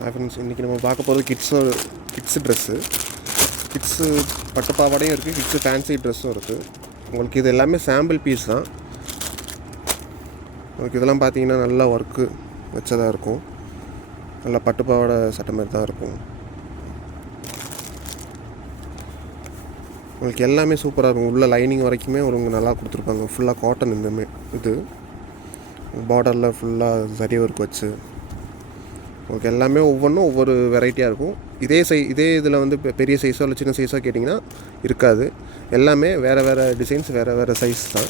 Friends, இன்றைக்கி நம்ம பார்க்க போகிறது கிட்ஸு ட்ரெஸ்ஸு. கிட்ஸு பட்டு பாவாடையும் இருக்குது, கிட்ஸு ஃபேன்சி ட்ரெஸ்ஸும் இருக்குது. உங்களுக்கு இது எல்லாமே சாம்பிள் பீஸ் தான். உங்களுக்கு இதெல்லாம் பார்த்தீங்கன்னா நல்லா ஒர்க்கு வச்சதாக இருக்கும். நல்லா பட்டு பாவாடை சட்டை மாதிரி தான் இருக்கும். உங்களுக்கு எல்லாமே சூப்பராக இருக்கும். உள்ள லைனிங் வரைக்குமே உங்களுக்கு நல்லா கொடுத்துருப்பாங்க. ஃபுல்லாக காட்டன். இது பார்டரில் ஃபுல்லாக சரி ஒர்க் வச்சு உங்களுக்கு எல்லாமே ஒவ்வொன்றும் ஒவ்வொரு வெரைட்டியாக இருக்கும். இதே இதில் வந்து பெரிய சைஸோ இல்லை சின்ன சைஸோ கேட்டிங்கன்னா இருக்காது. எல்லாமே வேறு வேறு டிசைன்ஸ், வேறு சைஸ் தான்.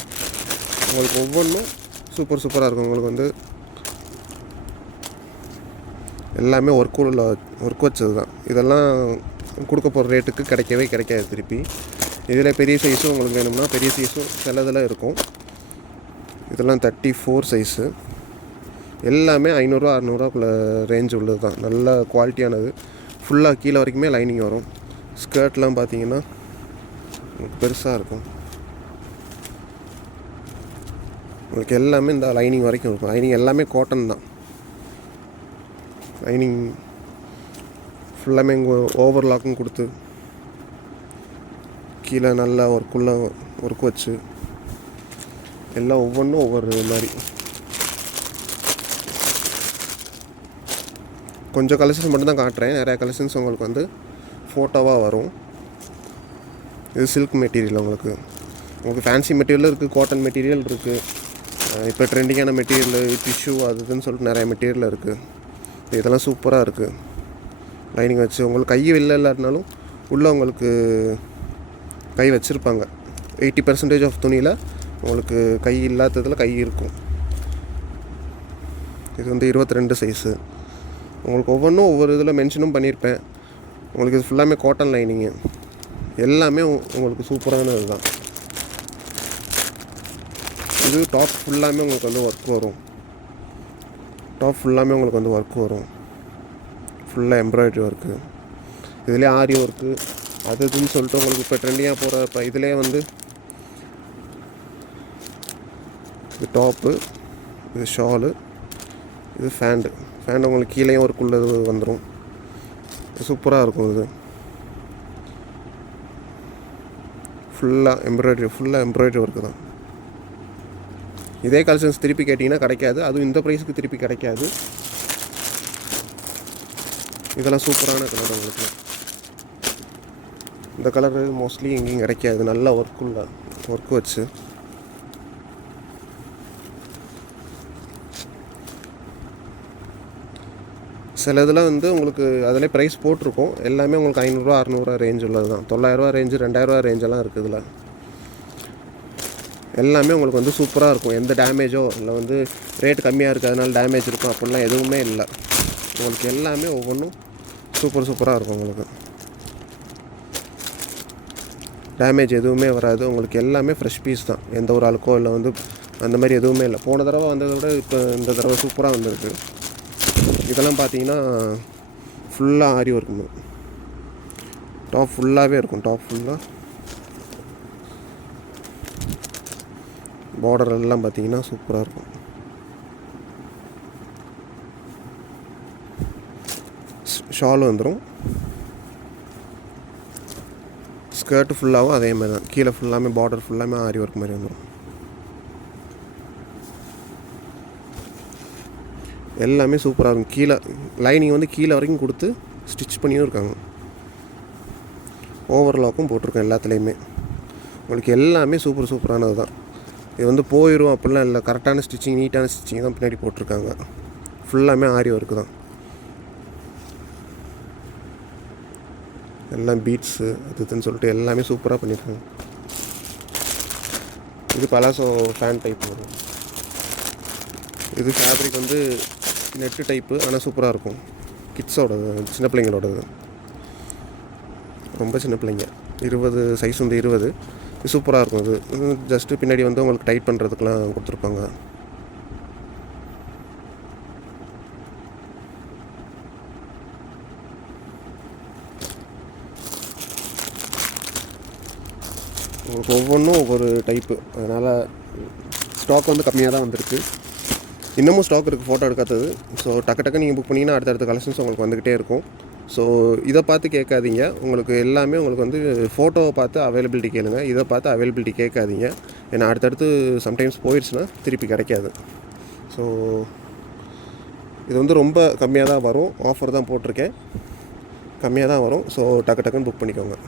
உங்களுக்கு ஒவ்வொன்றும் சூப்பராக இருக்கும். உங்களுக்கு வந்து எல்லாமே ஒர்க் வச்சது தான். இதெல்லாம் கொடுக்க போகிற ரேட்டுக்கு கிடைக்காது திருப்பி. இதில் பெரிய சைஸும் உங்களுக்கு வேணும்னா பெரிய சைஸும் சிலதில் இருக்கும். இதெல்லாம் 34 சைஸு. எல்லாமே 500 600 ரேஞ்ச் உள்ளது தான். நல்ல குவாலிட்டியானது. ஃபுல்லாக கீழே வரைக்குமே லைனிங் வரும். ஸ்கர்ட்லாம் பார்த்தீங்கன்னா உங்களுக்கு பெருசாக இருக்கும். உங்களுக்கு எல்லாமே இந்த லைனிங் வரைக்கும் இருக்கும். லைனிங் எல்லாமே காட்டன் தான். லைனிங் ஃபுல்லாமே ஓவர்லாக்கும் கொடுத்து கீழே நல்லா ஒர்க் வச்சு எல்லாம் ஒவ்வொன்றும் ஒவ்வொரு மாதிரி. கொஞ்சம் கலெக்ஷன்ஸ் மட்டும் தான் காட்டுறேன். நிறையா கலெக்ஷன்ஸ் உங்களுக்கு வந்து ஃபோட்டோவாக வரும். இது சில்க் மெட்டீரியல். உங்களுக்கு ஃபேன்சி மெட்டீரியல் இருக்குது, காட்டன் மெட்டீரியல் இருக்குது. இப்போ ட்ரெண்டிங்கான மெட்டீரியல் டிஷ்யூ அதுன்னு சொல்லிட்டு நிறைய மெட்டீரியல் இருக்குது. இதெல்லாம் சூப்பராக இருக்குது. லைனிங் வச்சு உங்களுக்கு கை இல்லாட்டினாலும் உள்ளே உங்களுக்கு கை வச்சுருப்பாங்க. 80% ஆஃப் துணியில் உங்களுக்கு கை இல்லாததில் கை இருக்கும். இது வந்து 22 சைஸு. உங்களுக்கு ஒவ்வொன்றும் ஒவ்வொரு இதில் மென்ஷனும் பண்ணியிருப்பேன். உங்களுக்கு இது ஃபுல்லாமே காட்டன் லைனிங்கு. எல்லாமே உங்களுக்கு சூப்பரானது தான். இது டாப் ஃபுல்லாமே உங்களுக்கு வந்து ஒர்க் வரும். ஃபுல்லாக எம்ப்ராய்டரி ஒர்க்கு. இதுலேயே ஆரி ஒர்க்கு அதுன்னு சொல்லிட்டு உங்களுக்கு இப்போ ட்ரெண்டிங்காக போகிற இப்போ இதிலே வந்து இது டாப்பு, இது ஷாலு, இது ஃபேண்டு உங்களுக்கு கீழேயும் ஒர்க் உள்ளது வந்துடும். சூப்பராக இருக்கும். இது ஃபுல்லாக எம்ப்ராய்டரி ஒர்க்கு தான். இதே கலெக்ஷன்ஸ் திருப்பி கேட்டிங்கன்னா கிடைக்காது. அதுவும் இந்த ப்ரைஸுக்கு திருப்பி கிடைக்காது. இதெல்லாம் சூப்பரான கலர். உங்களுக்கு இந்த கலரு மோஸ்ட்லி எங்கேயும் கிடைக்காது. நல்லா ஒர்க் வச்சு சில இதில் வந்து உங்களுக்கு அதில் ப்ரைஸ் போட்டிருக்கோம். எல்லாமே உங்களுக்கு 500 600 ரேஞ்ச் உள்ளது தான். 900 ரேஞ்சு 2000 ரேஞ்செல்லாம் இருக்குது. இதில் எல்லாமே உங்களுக்கு வந்து சூப்பராக இருக்கும். எந்த டேமேஜோ இல்லை வந்து ரேட் கம்மியாக இருக்குது அதனால டேமேஜ் இருக்கும் அப்படிலாம் எதுவுமே இல்லை. உங்களுக்கு எல்லாமே ஒவ்வொன்றும் சூப்பராக இருக்கும். உங்களுக்கு டேமேஜ் எதுவுமே வராது. உங்களுக்கு எல்லாமே ஃப்ரெஷ் பீஸ் தான். எந்த ஒரு ஆளுக்கோ இல்லை வந்து அந்த மாதிரி எதுவுமே இல்லை. போன தடவை வந்ததை விட இப்போ இந்த தடவை சூப்பராக வந்திருக்கு. இதெல்லாம் பார்த்தீங்கன்னா ஃபுல்லாக ஆரி ஒர்க்கு. டாப் ஃபுல்லாகவே இருக்கும். டாப் ஃபுல்லாக பார்டர் எல்லாம் பார்த்தீங்கன்னா சூப்பராக இருக்கும். ஷால் வந்துடும். ஸ்கர்ட்டு ஃபுல்லாகவும் அதே மாதிரி தான். கீழே ஃபுல்லாமே பார்டர் ஃபுல்லாமே ஆரி ஒர்க் மாதிரி வந்துடும். எல்லாமே சூப்பராக இருக்கும். கீழே லைனிங் வந்து கீழே வரைக்கும் கொடுத்து ஸ்டிச் பண்ணியும் இருக்காங்க. ஓவர்லாக்கும் போட்டிருக்கேன் எல்லாத்துலேயுமே. உங்களுக்கு எல்லாமே சூப்பரானது தான். இது வந்து போயிடும் அப்படிலாம் இல்லை. கரெக்டான ஸ்டிச்சிங், நீட்டான ஸ்டிச்சிங் தான் பின்னாடி போட்டிருக்காங்க. ஃபுல்லாமே ஆரி ஒர்க்கு தான். எல்லாம் பீட்ஸு அதுன்னு சொல்லிட்டு எல்லாமே சூப்பராக பண்ணியிருக்காங்க. இது பலாசோ ஃபேன் டைப் வரும். இது ஃபேப்ரிக் வந்து நெட்டு டைப்பு. ஆனால் சூப்பராக இருக்கும். கிட்ஸோடது, சின்ன பிள்ளைங்களோடது. ரொம்ப சின்ன பிள்ளைங்க 20 சைஸ் வந்து 20. இது சூப்பராக இருக்கும். இது ஜஸ்ட்டு பின்னாடி வந்து உங்களுக்கு டைட் பண்ணுறதுக்கெலாம் கொடுத்துருப்பாங்க. உங்களுக்கு ஒவ்வொன்றும் ஒவ்வொரு டைப்பு. அதனால் ஸ்டாக் வந்து கம்மியாக தான் வந்திருக்கு. இன்னமும் ஸ்டாக் இருக்குது ஃபோட்டோ எடுக்காதது. ஸோ டக்கு நீங்கள் புக் பண்ணிங்கன்னா அடுத்தடுத்த கலெக்ஷன்ஸ் உங்களுக்கு வந்துக்கிட்டே இருக்கும். ஸோ இதை பார்த்து கேட்காதீங்க. உங்களுக்கு எல்லாமே உங்களுக்கு வந்து ஃபோட்டோவை பார்த்து அவைலபிலிட்டி கேளுங்க. இதை பார்த்து அவைலபிலிட்டி கேட்காதீங்க. ஏன்னா அடுத்தடுத்து சம்டைம்ஸ் போயிடுச்சுன்னா திருப்பி கிடைக்காது. ஸோ இது வந்து ரொம்ப கம்மியாக தான் வரும். ஆஃபர் தான் போட்டிருக்கேன், கம்மியாக தான் வரும். ஸோ டக்குன்னு புக் பண்ணிக்கோங்க.